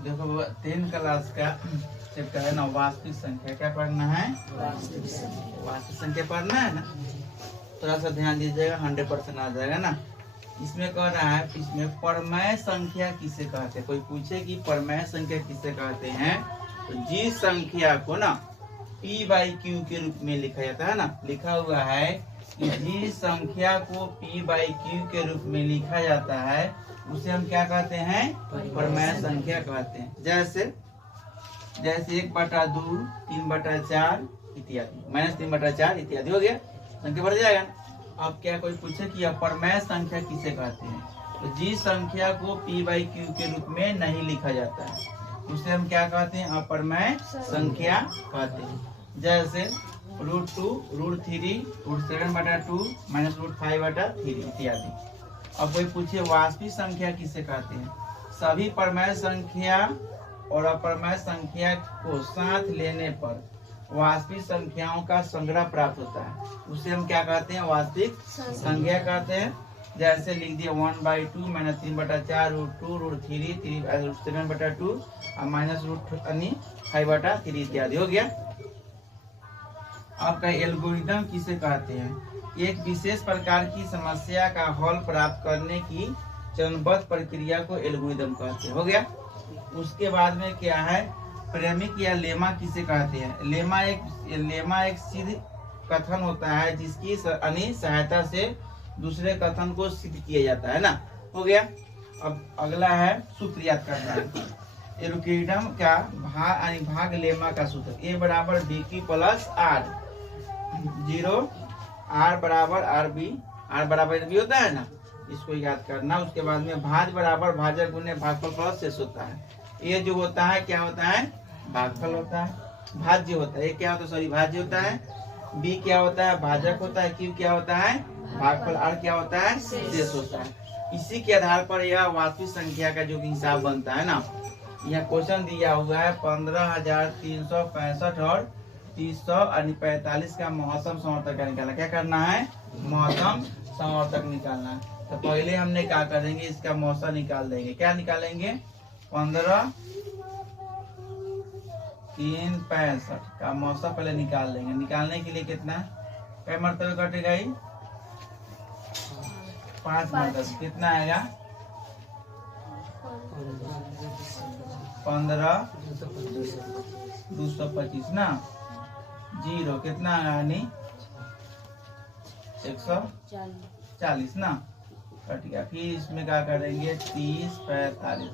देखो 10 क्लास का चैप्टर है ना वास्तविक संख्या। क्या पढ़ना है? वास्तविक संख्या पढ़ना है ना। थोड़ा सा ध्यान दीजिएगा, 100% आ जाएगा ना। इसमें कह रहा है, इसमें परमेय संख्या किसे कहते हैं। कोई पूछे कि परमेय संख्या किसे कहते हैं, तो जिस संख्या को ना p/q के रूप में लिखा जाता है ना, लिखा हुआ है कि जिस संख्या को p/q के रूप में लिखा जाता है उसे हम क्या कहते हैं? परमेय संख्या कहते हैं। जैसे 1/2, 3/4 इत्यादि, -3/4 इत्यादि। हो गया, संख्या बढ़ जाएगा। अब क्या कोई पूछे कि अपरमेय संख्या किसे कहते हैं, तो जिस संख्या को p/q के रूप में नहीं लिखा जाता है उसे हम क्या कहते हैं? अपरमेय संख्या कहते हैं। जैसे √2, √3, √7/2, -√5/3 इत्यादि। अब कोई पूछे वास्तविक संख्या किसे कहते हैं, सभी परमेय संख्या और अपरमेय संख्या को साथ लेने पर वास्तविक संख्याओं का संग्रह प्राप्त होता है, उसे हम क्या कहते हैं? वास्तविक संख्या कहते हैं। जैसे लिख दिया 1/2, -3/4, √2, √3, 7/2 और -√5/3 इत्यादि। हो गया। आपका एल्गोरिदम किसे कहते हैं? एक विशेष प्रकार की समस्या का हल प्राप्त करने की चरणबद्ध प्रक्रिया को एल्गोरिदम कहते हैं। हो गया। उसके बाद में क्या है? प्रेमिक या लेमा किसे कहते हैं? लेमा एक सिद्ध कथन होता है जिसकी सहायता से दूसरे कथन को सिद्ध किया जाता है ना। हो गया। अब अगला है सूत्र याद करना है। एल्गोरिदम का भाग लेमा का सूत्र A = BQ + R, 0 R = RB, R = B होता है ना, इसको याद करना। उसके बाद में भाज्य बराबर भाजक गुने भागफल प्लस शेष होता है। ये जो होता है क्या होता है? भागफल होता है, भाज्य होता है। ये क्या होता है? सॉरी, भाज्य होता है। बी क्या होता है? भाजक होता है। क्यू क्या होता है? भागफल। आर क्या होता है? शेष होता है। इसी के आधार पर यह वास्तविक संख्या का जो हिसाब बनता है ना, यह क्वेश्चन दिया हुआ है 15,365 और 345 का महत्तम समवर्तक का निकालना। क्या करना है? महत्तम समवर्तक निकालना है। तो पहले हमने क्या करेंगे? इसका मौसा निकाल देंगे। क्या निकालेंगे? 15,365 का मौसा पहले निकाल देंगे। निकालने के लिए कितना कई मरतबे कटेगा? 5 मरतबे। कितना आएगा? 15,225 ना। 0 कितना आएगा? 140 ना। कट गया। फिर इसमें क्या करेंगे? 30, 45